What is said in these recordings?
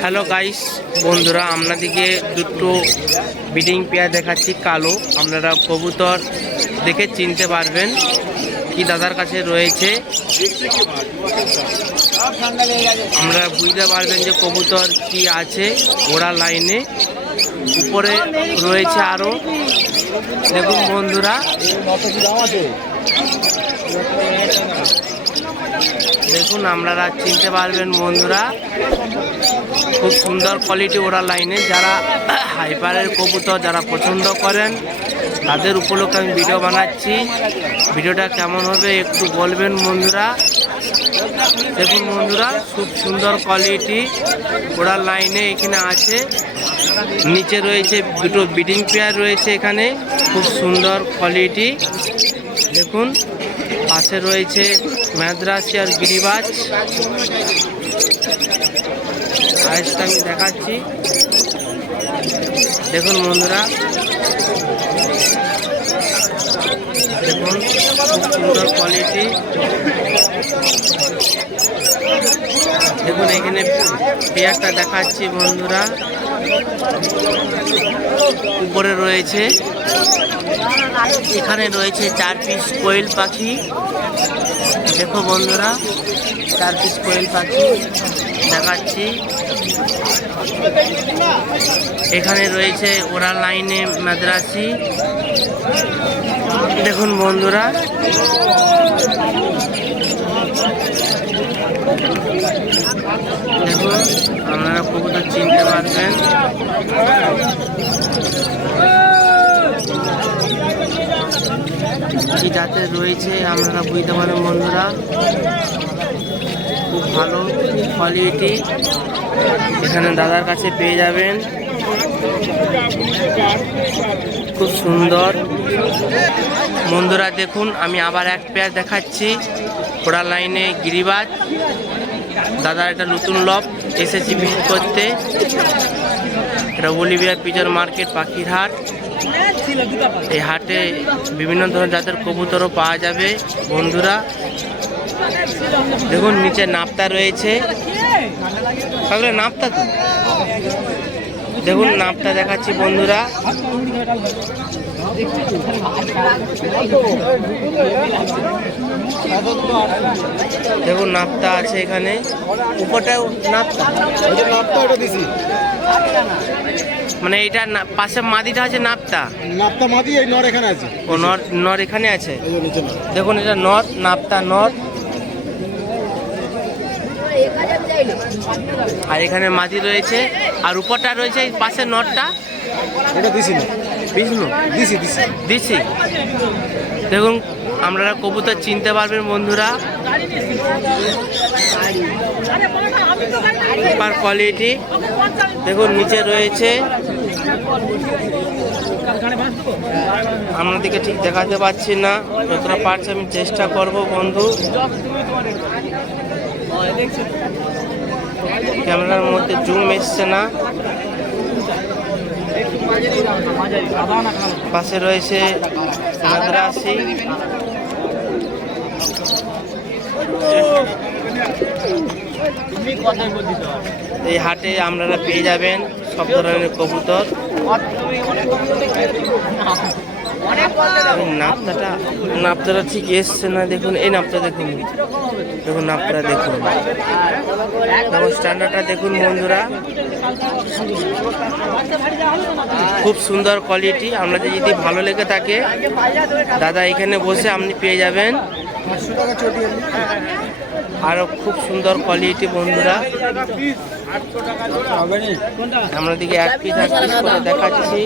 Hello guys বন্ধুরা, আপনাদেরকে দুটো ব্রিডিং পেয়ার দেখাচ্ছি কালো। আপনারা কবুতর দেখে চিনতে পারবেন কি দাদার কাছে রয়েছে। আমরা বুঝতে পারবেন যে কবুতর কি আছে ওরা লাইনে। উপরে রয়েছে আরো, দেখুন বন্ধুরা, দেখুন আপনারা চিনতে পারবেন বন্ধুরা। খুব সুন্দর কোয়ালিটি ওরা লাইনে। যারা হাইপারের কবুতর যারা পছন্দ করেন তাদের উপলক্ষে আমি ভিডিও বানাচ্ছি। ভিডিওটা কেমন হবে একটু বলবেন বন্ধুরা। দেখুন বন্ধুরা, খুব সুন্দর কোয়ালিটি ওরা লাইনে এখানে আছে। নিচে রয়েছে দুটো ব্রিডিং পেয়ার রয়েছে এখানে, খুব সুন্দর কোয়ালিটি। দেখুন পাশে রয়েছে মাদ্রাসি আর গিরিবাজ। আরেকটা আমি দেখাচ্ছি, দেখুন বন্ধুরা, দেখুন খুব সুন্দর কোয়ালিটি। দেখুন এখানে পেয়ারটা দেখাচ্ছি বন্ধুরা, উপরে রয়েছে। এখানে রয়েছে 4 পিস কোয়েল পাখি। দেখো বন্ধুরা, 4 পিস কোয়েল পাখি দেখাচ্ছি। এখানে রয়েছে ওরা লাইনে মাদ্রাসি। দেখুন বন্ধুরা, দেখুন আপনারা কবুতর চিনতে পারবেন। কি জাতের রয়েছে আপনারা বুঝতে পারেন বন্ধুরা। খুব ভালো কোয়ালিটি এখানে দাদার কাছে পেয়ে যাবেন। খুব সুন্দর বন্ধুরা। দেখুন আমি আবার এক পেয়ার দেখাচ্ছি ওরা লাইনে গিরিবাজ। দাদার একটা নতুন লব এসেছি ভিজিট করতে। এটা বলিভিয়া পিজন মার্কেট পাখির হাট। এই হাটে বিভিন্ন ধরনের জাতের কবুতরও পাওয়া যাবে বন্ধুরা। দেখুন নিচে নাপ্তা রয়েছে, নাপ্তা তো দেখুন নাপ্তা দেখাচ্ছি বন্ধুরা। দেখুন নাপ্তা আছে এখানে, উপরটাও নাপ্তা। মানে এটা পাশে মাদিটা আছে নাপ্তা। মাদি এই নর এখানে আছে। ও নর এখানে আছে। দেখুন এটা নর, নাপ্তা নর। আর এখানে মাদি রয়েছে, আর উপরটা রয়েছে এই পাশের নরটা। এটা দিছি না, বিষ্ণু দিছি। দেখুন আপনারা কবুতর চিনতে পারবেন বন্ধুরা। Super quality. দেখুন নিচে রয়েছে, আপনাদেরকে ঠিক দেখাতে পারছি না, যতটা পারছি আমি চেষ্টা করব বন্ধু। ক্যামেরার মধ্যে জুম এসছে না। পাশে রয়েছে মাদ্রাসি। এই হাটে আপনারা পেয়ে যাবেন সব ধরনের কবুতর। নাপ্তাটা ঠিক এসছে না। দেখুন এই নাপ্তা, দেখুন দেখুন নাপ্তাটা দেখুন, দেখুন স্ট্যান্ডার্ডটা দেখুন বন্ধুরা। খুব সুন্দর কোয়ালিটি। আপনাদের যদি ভালো লেগে থাকে দাদা এখানে বসে আপনি পেয়ে যাবেন। আরো খুব সুন্দর কোয়ালিটি বন্ধুরা। আপনাদেরকে এক পিস করে দেখাচ্ছি।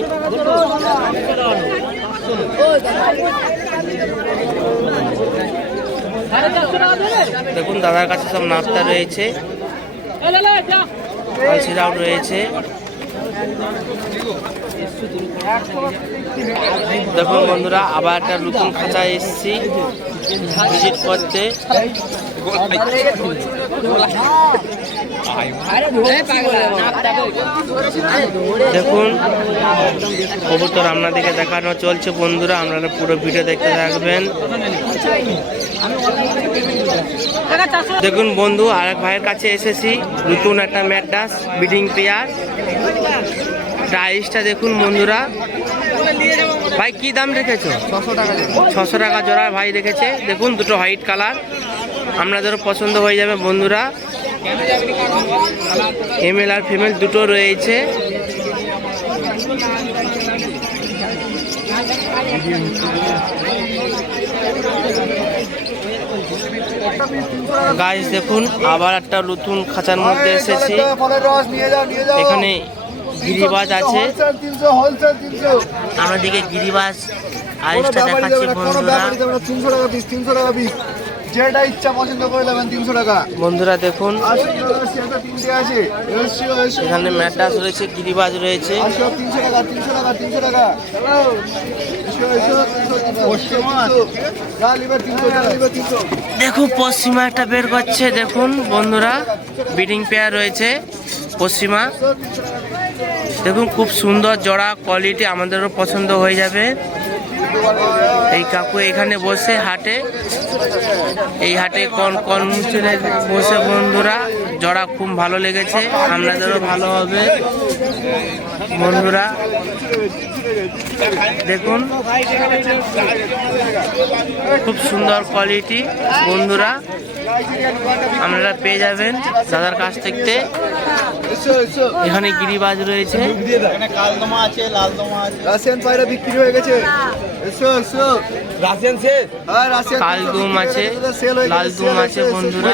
দেখুন দাদার কাছে সব নাস্তা রয়েছে, আলসিরাও রয়েছে। দেখুন বন্ধুরা, আবার একটা নতুন খাঁচায় এসেছি ভিজিট করতে। দেখুন কবুতর আপনাদেরকে দেখানো চলছে বন্ধুরা, আপনারা পুরো ভিডিও দেখতে থাকবেন। দেখুন বন্ধু, আরেক ভাইয়ের কাছে এসেছি, নতুন একটা ম্যাড্রাস ব্রিডিং পেয়ার। প্রাইসটা দেখুন বন্ধুরা। ভাই কি দাম রেখেছো? 600 টাকা জোড়া ভাই রেখেছে। দেখুন দুটো হোয়াইট কালার, আপনাদেরও পছন্দ হয়ে যাবে বন্ধুরা। এমেল আর ফিমেল দুটো রয়েছে। গাইস দেখুন, আবার একটা নতুন খাঁচার মধ্যে এসেছি। এখানে গিরিবাজ আছে, আমাদেরকে গিরিবাজ আইসটা দেখাচ্ছি বন্ধুরা। 300 টাকা পিস, 300 টাকা পিস, যেটা ইচ্ছা পছন্দ করে নেবেন 300 টাকা। বন্ধুরা দেখুন, তিনটে আছে, এখানে ম্যাড্রাস রয়েছে, গিরিবাজ রয়েছে। 300 টাকা, 300 টাকা, 300 টাকা। দেখুন পশ্চিমা একটা বের করছে। দেখুন বন্ধুরা, ব্রিডিং পেয়ার রয়েছে পশ্চিমা। দেখুন খুব সুন্দর জোড়া, কোয়ালিটি আমাদেরও পছন্দ হয়ে যাবে। এই কাকু এখানে বসে হাটে, এই হাটে কোন মুচুরে বসে বন্ধুরা, জোড়া খুব ভালো লেগেছে, আপনাদেরও ভালো হবে বন্ধুরা। দেখুন খুব সুন্দর কোয়ালিটি বন্ধুরা, আপনারা পেয়ে যাবেন দাদার কাছ থেকে। এখানে গিরিবাজ রয়েছে, কালদমা আছে, লালদমা আছে, রাশিয়ান পায়রা বিক্রি হয়ে গেছে। রাশিয়ান শেষ, হ্যাঁ রাশিয়ান কালদুম আছে, লালদুম আছে বন্ধুরা।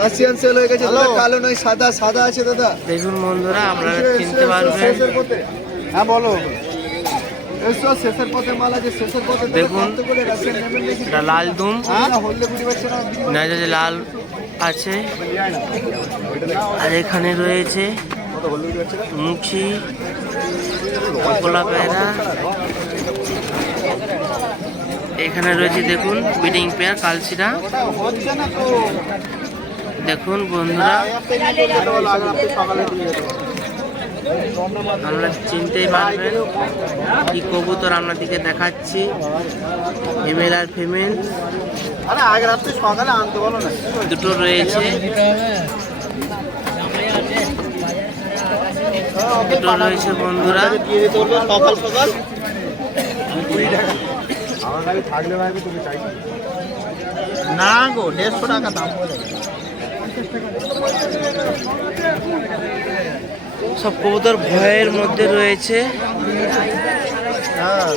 রাশিয়ান সেল হয়ে গেছে দাদা, কালো নয় সাদা, সাদা আছে দাদা। দেখুন বন্ধুরা, আপনারা চিনতে পারবেন। হ্যাঁ বলো, শেষের পথে মাল আছে, শেষের পথে। দেখুন এটা লালদুম, হলদে পাচ্ছে না, মেজাজে লাল আছে। আর এখানে রয়েছে মুখী, কলা পেয়ারা। এখানে রয়েছে দেখুন ব্রিডিং পেয়ার কালচিরা। দেখুন বন্ধুরা, আমরা চিনতেই পারবেন কি কবুতর আপনাদেরকে দেখাচ্ছি, মেল আর ফিমেল দুটো রয়েছে। দুটো রয়েছে বন্ধুরা। না গো, 150 টাকা দাম। সব কবুতর ভয়ের মধ্যে রয়েছে। হ্যাঁ